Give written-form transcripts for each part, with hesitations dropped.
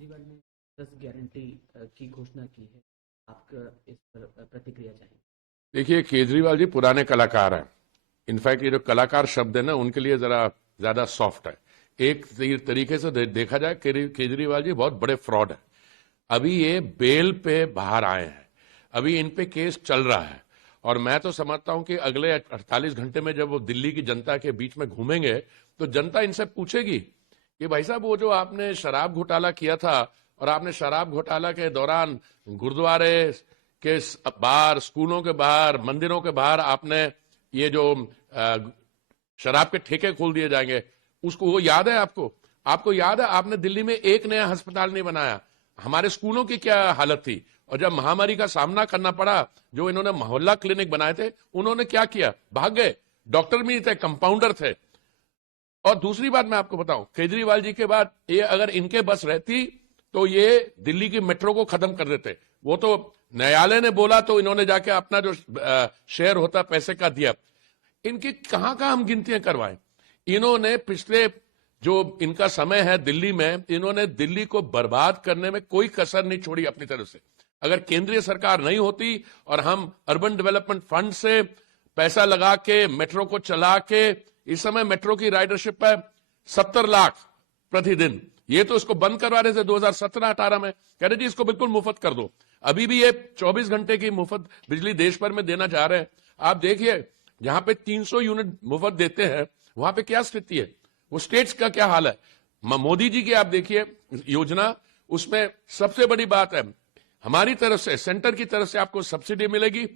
केजरीवाल ने 10 गारंटी की घोषणा की है। आपका इस पर प्रतिक्रिया चाहिए। देखिए, केजरीवाल जी पुराने कलाकार हैं। इनफैक्ट ये जो कलाकार शब्द है ना, उनके लिए जरा ज्यादा सॉफ्ट है। एक तरीके से देखा जाए, केजरीवाल जी बहुत बड़े फ्रॉड है। अभी ये बेल पे बाहर आए हैं, अभी इन पे केस चल रहा है। और मैं तो समझता हूं कि अगले 48 घंटे में जब वो दिल्ली की जनता के बीच में घूमेंगे तो जनता इनसे पूछेगी कि भाई साहब, वो जो आपने शराब घोटाला किया था और आपने शराब घोटाला के दौरान गुरुद्वारे के बाहर, स्कूलों के बाहर, मंदिरों के बाहर आपने ये जो शराब के ठेके खोल दिए जाएंगे, उसको वो याद है आपको? आपको याद है आपने दिल्ली में एक नया अस्पताल नहीं बनाया? हमारे स्कूलों की क्या हालत थी? और जब महामारी का सामना करना पड़ा, जो इन्होंने मोहल्ला क्लिनिक बनाए थे, उन्होंने क्या किया? भाग गए। डॉक्टर भी नहीं थे, कंपाउंडर थे। और दूसरी बात मैं आपको बताऊं, केजरीवाल जी के बाद ये अगर इनके बस रहती तो ये दिल्ली की मेट्रो को खत्म कर देते। वो तो न्यायालय ने बोला तो इन्होंने जाके अपना जो शेयर होता पैसे का दिया। इनकी कहां कहां हम गिनतियां करवाएं? इन्होंने पिछले जो इनका समय है दिल्ली में, इन्होंने दिल्ली को बर्बाद करने में कोई कसर नहीं छोड़ी अपनी तरफ से। अगर केंद्रीय सरकार नहीं होती और हम अर्बन डेवलपमेंट फंड से पैसा लगा के मेट्रो को चला के, इस समय मेट्रो की राइडरशिप है 70 लाख प्रतिदिन। ये तो इसको बंद करवा रहे थे 2017-18 में, कह रहे जी इसको बिल्कुल मुफ्त कर दो। अभी भी ये 24 घंटे की मुफ्त बिजली देश भर में देना चाह रहे हैं। आप देखिए, जहां पे 300 यूनिट मुफ्त देते हैं, वहां पे क्या स्थिति है, वो स्टेट्स का क्या हाल है। मोदी जी की आप देखिए योजना, उसमें सबसे बड़ी बात है, हमारी तरफ से, सेंटर की तरफ से आपको सब्सिडी मिलेगी।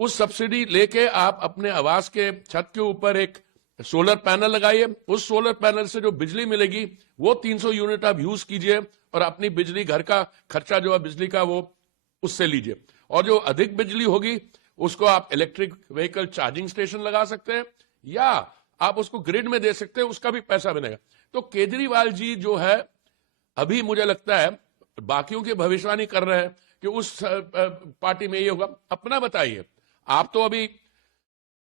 उस सब्सिडी लेके आप अपने आवास के छत के ऊपर एक सोलर पैनल लगाइए। उस सोलर पैनल से जो बिजली मिलेगी वो 300 यूनिट आप यूज कीजिए और अपनी बिजली, घर का खर्चा जो है बिजली का, वो उससे लीजिए। और जो अधिक बिजली होगी उसको आप इलेक्ट्रिक व्हीकल चार्जिंग स्टेशन लगा सकते हैं या आप उसको ग्रिड में दे सकते हैं, उसका भी पैसा बनेगा। तो केजरीवाल जी जो है, अभी मुझे लगता है बाकियों की भविष्यवाणी कर रहे हैं कि उस पार्टी में ये होगा। अपना बताइए, आप तो अभी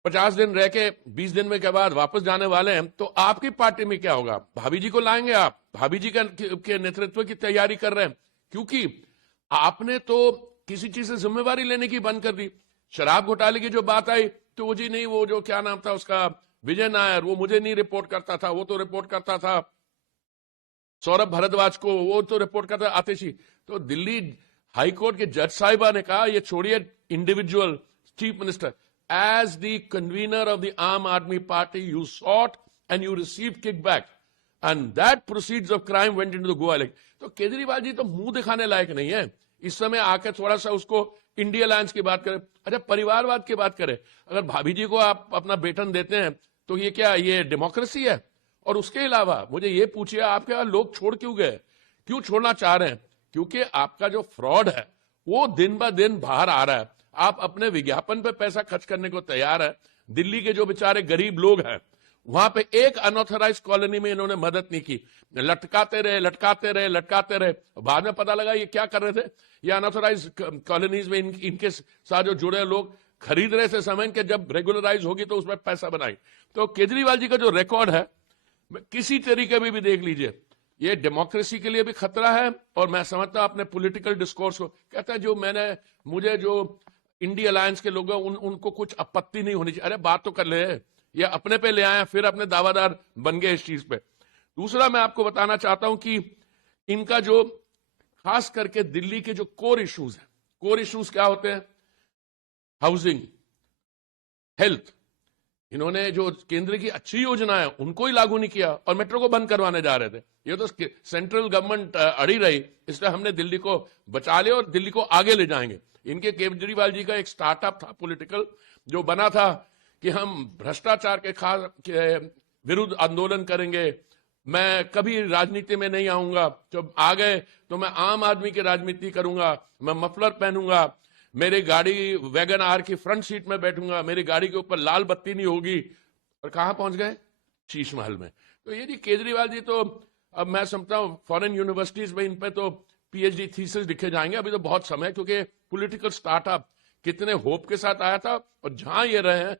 50 दिन रह के 20 दिन में के बाद वापस जाने वाले हैं, तो आपकी पार्टी में क्या होगा? भाभी जी को लाएंगे आप? भाभी जी के नेतृत्व की तैयारी कर रहे हैं, क्योंकि आपने तो किसी चीज से जिम्मेवारी लेने की बंद कर दी। शराब घोटाले की जो बात आई तो वो जी नहीं, वो जो क्या नाम था उसका, विजय नायर, वो मुझे नहीं रिपोर्ट करता था, वो तो रिपोर्ट करता था सौरभ भारद्वाज को, वो तो रिपोर्ट करता आतिशी। तो दिल्ली हाईकोर्ट के जज साहिबा ने कहा ये छोड़िए individual chief minister, as the convener of the Aam Aadmi Party, you sought and you received kickback, and that proceeds of crime went into the Goa lake. तो केजरीवाल जी तो मुंह दिखाने लायक नहीं है इस समय। आके थोड़ा सा उसको इंडिया अलायंस की बात करें, अच्छा परिवारवाद की बात करें। अगर भाभी जी को आप अपना वेतन देते हैं तो ये क्या, ये डेमोक्रेसी है? और उसके अलावा मुझे ये पूछिए, आपके यहाँ लोग छोड़ क्यों गए, क्यों छोड़ना चाह रहे हैं? क्योंकि आपका जो फ्रॉड है वो दिन ब दिन बाहर आ रहा है। आप अपने विज्ञापन पे पैसा खर्च करने को तैयार है। दिल्ली के जो बेचारे गरीब लोग हैं, वहां पे एक अनऑथराइज कॉलोनी में इन्होंने मदद नहीं की। लटकाते रहे, लटकाते रहे, लटकाते रहे। बाद में पता लगा ये क्या कर रहे थे, ये अनऑथराइज कॉलोनीज में इनके साथ जो जुड़े लोग खरीद रहे थे सामान के, जब रेगुलराइज होगी तो उसमें पैसा बनाई। तो केजरीवाल जी का जो रिकॉर्ड है, किसी तरीके में भी देख लीजिए, ये डेमोक्रेसी के लिए भी खतरा है। और मैं समझता हूं अपने पॉलिटिकल डिस्कोर्स को, कहता है जो मुझे जो इंडिया अलायंस के लोग हैं उनको कुछ आपत्ति नहीं होनी चाहिए। अरे बात तो कर ले, ये अपने पे ले आए, फिर अपने दावादार बन गए इस चीज पे। दूसरा मैं आपको बताना चाहता हूं कि इनका जो खास करके दिल्ली के जो कोर इश्यूज है, कोर इश्यूज क्या होते हैं? Housing, health. इन्होंने जो केंद्र की अच्छी योजना है उनको ही लागू नहीं किया और मेट्रो को बंद करवाने जा रहे थे। ये तो सेंट्रल गवर्नमेंट अड़ी रही, इसलिए हमने दिल्ली को बचा लिया और दिल्ली को आगे ले जाएंगे। इनके केजरीवाल जी का एक स्टार्टअप था पॉलिटिकल, जो बना था कि हम भ्रष्टाचार के विरुद्ध आंदोलन करेंगे, मैं कभी राजनीति में नहीं आऊंगा, जब आ गए तो मैं आम आदमी की राजनीति करूंगा, मैं मफलर पहनूंगा, मेरी गाड़ी वैगन आर की फ्रंट सीट में बैठूंगा, मेरी गाड़ी के ऊपर लाल बत्ती नहीं होगी। और कहां पहुंच गए? शीश महल में। तो ये जी केजरीवाल जी तो, अब मैं समझता हूं फॉरेन यूनिवर्सिटीज में इन पे तो पीएचडी थीसिस लिखे जाएंगे। अभी तो बहुत समय, क्योंकि पॉलिटिकल स्टार्टअप कितने होप के साथ आया था और जहां ये रहे हैं